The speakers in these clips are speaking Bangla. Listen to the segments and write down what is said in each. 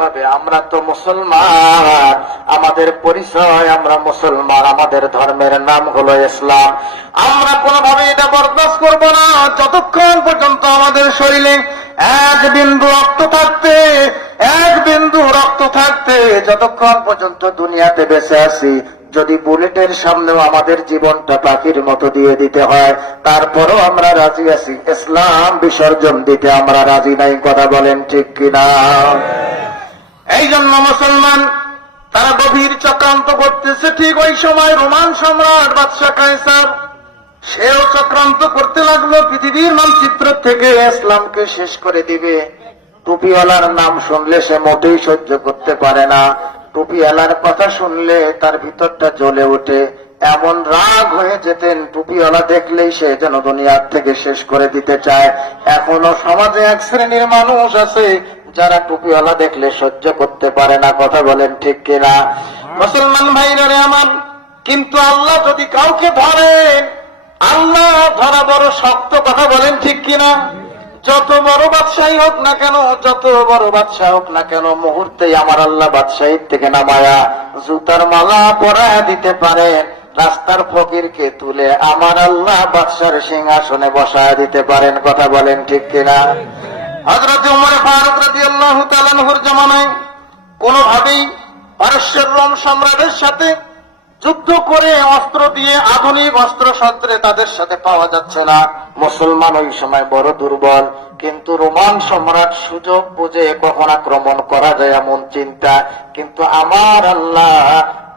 হবে আমরা তো মুসলমান, আমাদের পরিচয় আমরা মুসলমান, আমাদের ধর্মের নাম হলো ইসলাম। আমরা কোনোভাবে এটা বরদাস্ত করব না যতক্ষণ পর্যন্ত আমাদের শরীরে এক বিন্দু রক্ত থাকতে যতক্ষণ পর্যন্ত দুনিয়াতে বেঁচে আছি, যদি বুলেটের সামনেও আমাদের জীবনটা পাখির মতো দিয়ে দিতে হয়, তারপরও আমরা রাজি আছি। ইসলাম বিসর্জন দিতে আমরা রাজি নাই। কথা বলেন ঠিক কিনা? এই জন্য মুসলমান তারা গভীর চক্রান্ত করতেছে। ঠিক ওই সময় রোমান সম্রাট বাদশাহ কায়সার সেও চক্রান্ত করতে লাগলো, পৃথিবীর মানচিত্র থেকে ইসলামকে শেষ করে দিবে। টুপিওয়ালার নাম শুনলে সে মোটেই সহ্য করতে পারে না। টুপিওয়ালার কথা শুনলে তার ভিতরটা জ্বলে ওঠে, এমন রাগ হয়ে যেতেন টুপিওয়ালা দেখলেই সে যেন দুনিয়ার থেকে শেষ করে দিতে চায়। এখনো সমাজে এক শ্রেণীর মানুষ আছে যারা টুপিওয়ালা দেখলে সহ্য করতে পারে না। কথা বলেন ঠিক কিনা? মুসলমান ভাইরা আমার, কিন্তু আল্লাহ যদি কাউকে ধরেন, আল্লাহ ধরা বড় শক্ত। কথা বলেন ঠিক কিনা? যত বড় বাদশাহী হোক না কেন, যত বড় বাদশাহ হোক না কেন, মুহূর্তেই আমার আল্লাহ বাদশাহীর থেকে নামায়া জুতার মালা পরায়া দিতে পারেন। রাস্তার ফকিরকে তুলে আমার আল্লাহ বাদশার সিংহাসনে বসায়া দিতে পারেন। কথা বলেন ঠিক কিনা? হযরত ওমর ফারুক রাদিয়াল্লাহু তাআলা আনহুর জামানায় কোনোভাবেই পারস্যের রোম সম্রাটের সাথে যুদ্ধ করে অস্ত্র দিয়ে, আধুনিক অস্ত্র শস্ত্রে তাদের সাথে পাওয়া যাচ্ছে না। মুসলমান ওই সময় বড় দুর্বল, কিন্তু রোমান সম্রাট সুযোগ বুঝে কখন আক্রমণ করা যায় এমন চিন্তা। কিন্তু আমার আল্লাহ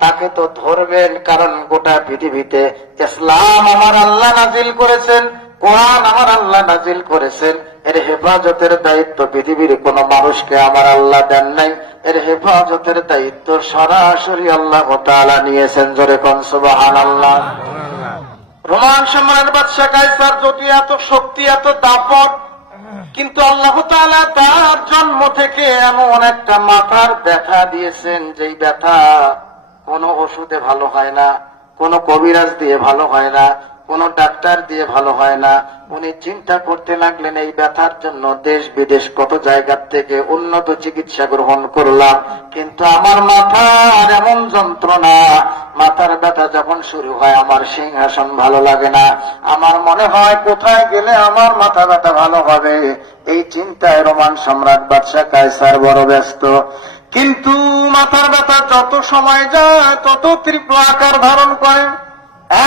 তাকে তো ধরবেন, কারণ গোটা পৃথিবীতে ইসলাম আমার আল্লাহ নাজিল করেছেন, কোরআন আমার আল্লাহ নাজিল করেছেন। এর হেফাজতের দায়িত্ব পৃথিবীর কোন মানুষকে আমার আল্লাহ দেন নাই। এর হেফাজতের দায়িত্ব সরাসরি আল্লাহ তাআলা নিয়েছেন। জোরে কোন সুবহানাল্লাহ। রোমান সম্রাট বাদশাহ কায়সার যদি এত শক্তি, এত দাপট, কিন্তু আল্লাহ তাআলা তার জন্ম থেকে এমন একটা মাথার ব্যথা দিয়েছেন, যেই ব্যথা কোনো ওষুধে ভালো হয় না, কোনো কবিরাজ দিয়ে ভালো হয় না, কোন ডাক্তার দিয়ে ভালো হয় না। উনি চিন্তা করতে লাগলেন, এই ব্যথার জন্য দেশ বিদেশ কত জায়গার থেকে উন্নত চিকিৎসা গ্রহণ করলাম, কিন্তু আমার মাথার এমন যন্ত্রণা, মাথার ব্যথা যখন শুরু হয় আমার সিংহাসন ভালো লাগে না। আমার মনে হয় কোথায় গেলে আমার মাথা ব্যথা ভালো হবে। এই চিন্তায় রোমান সম্রাট বাদশাহ কায়সার বড় ব্যস্ত। কিন্তু মাথার ব্যথা যত সময় যায় তত তীব্র আকার ধারণ করে।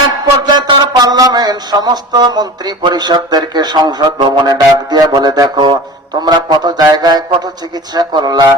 এক পর্যায়ে তার পার্লামেন্ট সমস্ত মন্ত্রী পরিষদদেরকে সংসদ ভবনে ডাক দিয়ে বলে, দেখো তোমরা কত জায়গায় কত চিকিৎসা করলা,